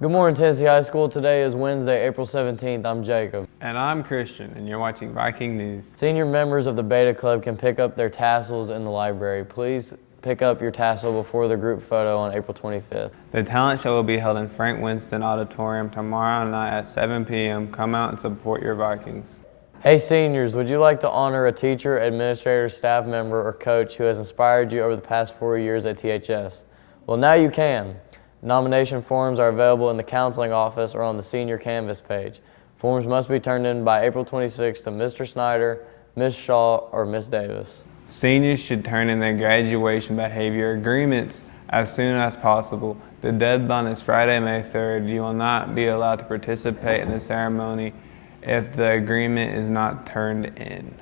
Good morning, Tennessee High School. Today is Wednesday, April 17th. I'm Jacob. And I'm Christian, and you're watching Viking News. Senior members of the Beta Club can pick up their tassels in the library. Please pick up your tassel before the group photo on April 25th. The talent show will be held in Frank Winston Auditorium tomorrow night at 7 p.m. Come out and support your Vikings. Hey seniors, would you like to honor a teacher, administrator, staff member, or coach who has inspired you over the past 4 years at THS? Well, now you can. Nomination forms are available in the counseling office or on the senior canvas page. Forms must be turned in by April 26th to Mr. Snyder, Ms. Shaw, or Ms. Davis. Seniors should turn in their graduation behavior agreements as soon as possible. The deadline is Friday, May 3rd. You will not be allowed to participate in the ceremony if the agreement is not turned in.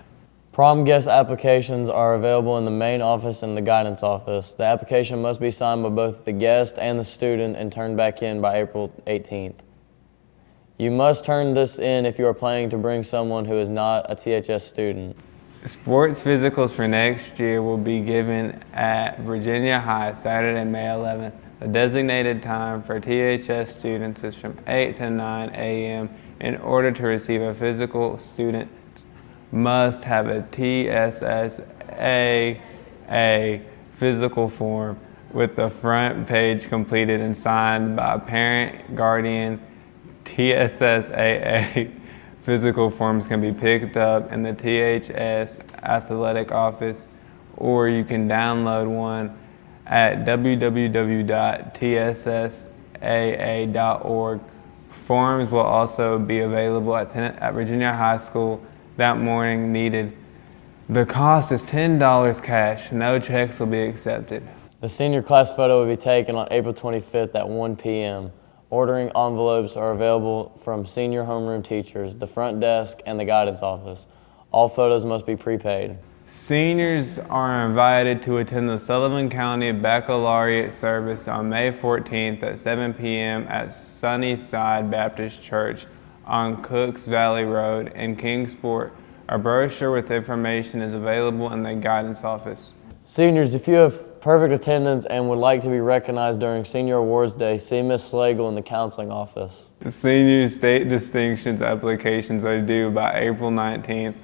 Prom guest applications are available in the main office and the guidance office. The application must be signed by both the guest and the student and turned back in by April 18th. You must turn this in if you are planning to bring someone who is not a THS student. Sports physicals for next year will be given at Virginia High Saturday, May 11th. The designated time for THS students is from 8 to 9 a.m. In order to receive a physical, student must have a TSSAA physical form with the front page completed and signed by a parent, guardian. TSSAA physical forms can be picked up in the THS athletic office, or you can download one at www.tssaa.org. Forms will also be available at Virginia High School that morning needed. The cost is $10 cash. No checks will be accepted. The senior class photo will be taken on April 25th at 1 p.m. Ordering envelopes are available from senior homeroom teachers, the front desk, and the guidance office. All photos must be prepaid. Seniors are invited to attend the Sullivan County Baccalaureate service on May 14th at 7 p.m. at Sunnyside Baptist Church on Cooks Valley Road in Kingsport. A brochure with information is available in the guidance office. Seniors, if you have perfect attendance and would like to be recognized during Senior Awards Day, see Ms. Slagle in the counseling office. Senior state distinctions applications are due by April 19th.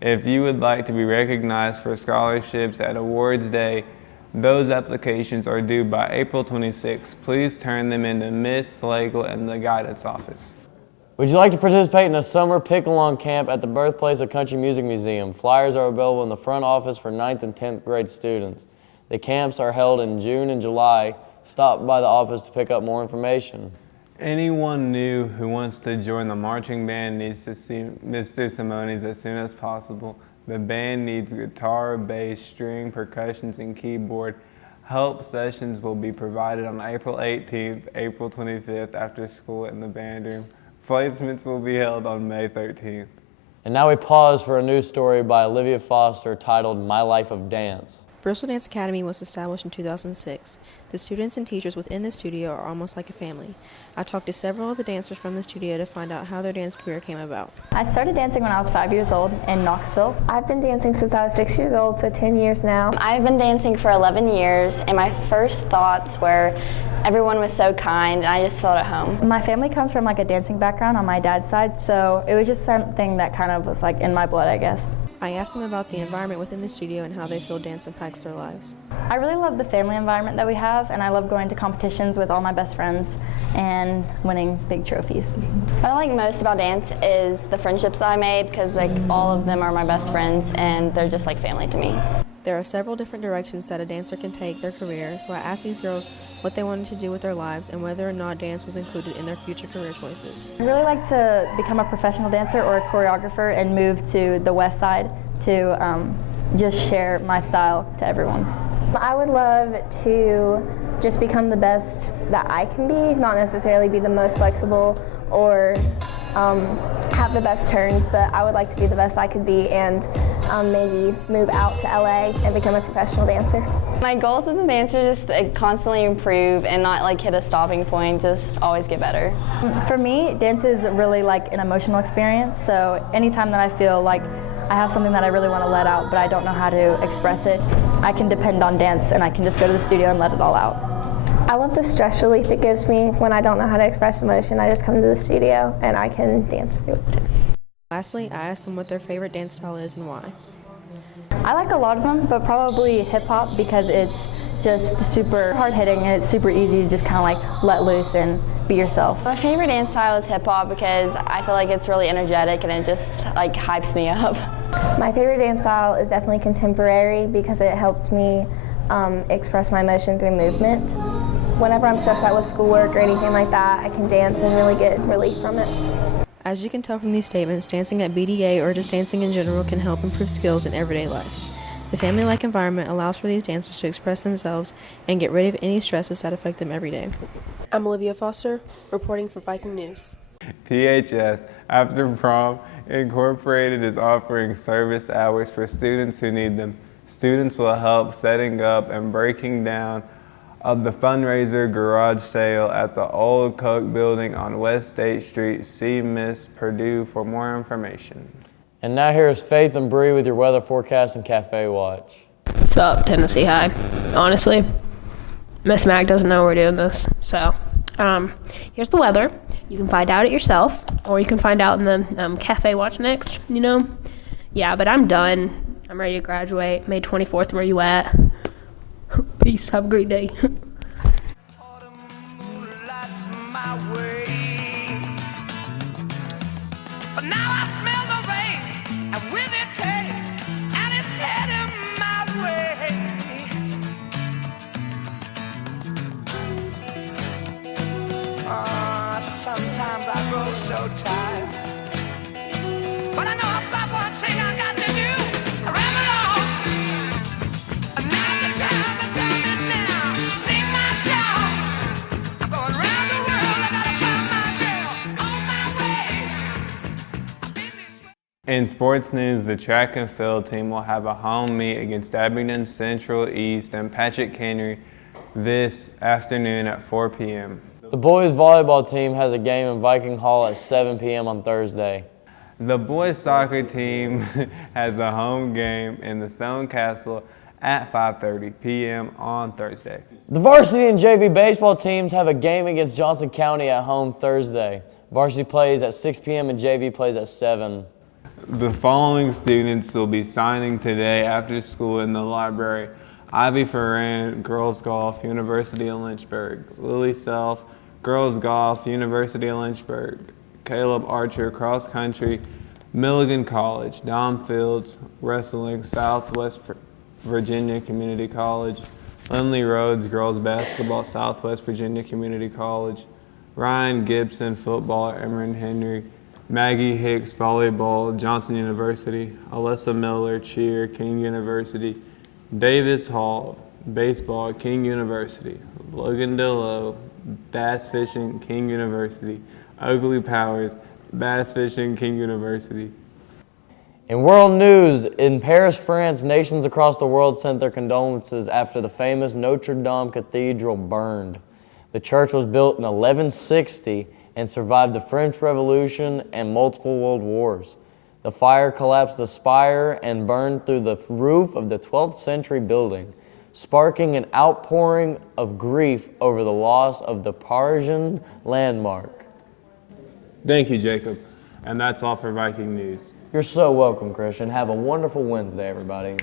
If you would like to be recognized for scholarships at Awards Day, those applications are due by April 26th. Please turn them in to Ms. Slagle in the guidance office. Would you like to participate in a summer pick-along camp at the Birthplace of Country Music Museum? Flyers are available in the front office for 9th and 10th grade students. The camps are held in June and July. Stop by the office to pick up more information. Anyone new who wants to join the marching band needs to see Mr. Simones as soon as possible. The band needs guitar, bass, string, percussions, and keyboard. Help sessions will be provided on April 18th, April 25th after school in the band room. Placements will be held on May 13th. And now we pause for a news story by Olivia Foster titled My Life of Dance. Bristol Dance Academy was established in 2006. The students and teachers within the studio are almost like a family. I talked to several of the dancers from the studio to find out how their dance career came about. I started dancing when I was 5 years old in Knoxville. I've been dancing since I was 6 years old, so 10 years now. I've been dancing for 11 years, and my first thoughts were everyone was so kind, and I just felt at home. My family comes from like a dancing background on my dad's side, so it was just something that kind of was like in my blood, I guess. I asked them about the environment within the studio and how they feel dance impacts their lives. I really love the family environment that we have, and I love going to competitions with all my best friends and winning big trophies. What I like most about dance is the friendships that I made, because like all of them are my best friends and they're just like family to me. There are several different directions that a dancer can take their career, so I asked these girls what they wanted to do with their lives and whether or not dance was included in their future career choices. I'd really like to become a professional dancer or a choreographer and move to the West Side to just share my style to everyone. I would love to just become the best that I can be, not necessarily be the most flexible or have the best turns, but I would like to be the best I could be and maybe move out to LA and become a professional dancer. My goals as a dancer is just to constantly improve and not like hit a stopping point, just always get better. For me, dance is really like an emotional experience, so anytime that I feel like I have something that I really want to let out, but I don't know how to express it, I can depend on dance and I can just go to the studio and let it all out. I love the stress relief it gives me when I don't know how to express emotion. I just come to the studio and I can dance through it. Lastly, I asked them what their favorite dance style is and why. I like a lot of them, but probably hip hop because it's just super hard hitting and it's super easy to just kind of like let loose and be yourself. My favorite dance style is hip hop because I feel like it's really energetic and it just like hypes me up. My favorite dance style is definitely contemporary because it helps me express my emotion through movement. Whenever I'm stressed out with schoolwork or anything like that, I can dance and really get relief from it. As you can tell from these statements, dancing at BDA or just dancing in general can help improve skills in everyday life. The family-like environment allows for these dancers to express themselves and get rid of any stresses that affect them every day. I'm Olivia Foster, reporting for Viking News. THS After Prom Incorporated is offering service hours for students who need them. Students will help setting up and breaking down of the fundraiser garage sale at the Old Coke Building on West State Street. See Miss Purdue for more information. And now here's Faith and Bree with your weather forecast and cafe watch. What's up, Tennessee High? Honestly, Miss Mac doesn't know we're doing this. So, here's the weather. You can find out it yourself, or you can find out in the cafe watch next, you know? Yeah, but I'm done. I'm ready to graduate. May 24th, where you at? Peace, have a great day. But now I smell the rain, and with it came, and it's heading my way. Sometimes I grow so tired, but I know about one thing I got to do. I ramble on, and now the time is now. Sing my song, I'm going round the world, I gotta find my girl on my way. In sports news, the track and field team will have a home meet against Abingdon Central East and Patrick Henry this afternoon at 4 p.m. The boys volleyball team has a game in Viking Hall at 7 p.m. on Thursday. The boys soccer team has a home game in the Stone Castle at 5:30 p.m. on Thursday. The varsity and JV baseball teams have a game against Johnson County at home Thursday. Varsity plays at 6 p.m. and JV plays at 7. The following students will be signing today after school in the library: Ivy Ferran, girls golf, University of Lynchburg; Lily Self, girls golf, University of Lynchburg; Caleb Archer, cross country, Milligan College; Dom Fields, wrestling, Southwest Virginia Community College; Lindley Rhodes, girls basketball, Southwest Virginia Community College; Ryan Gibson, football, Emory Henry; Maggie Hicks, volleyball, Johnson University; Alyssa Miller, cheer, King University; Davis Hall, baseball, King University; Logan Dillow, bass fishing, King University; Oakley Powers, bass fishing, King University. In world news, in Paris, France, nations across the world sent their condolences after the famous Notre Dame Cathedral burned. The church was built in 1160 and survived the French Revolution and multiple world wars. The fire collapsed the spire and burned through the roof of the 12th century building, sparking an outpouring of grief over the loss of the Parisian landmark. Thank you, Jacob. And that's all for Viking News. You're so welcome, Christian. Have a wonderful Wednesday, everybody.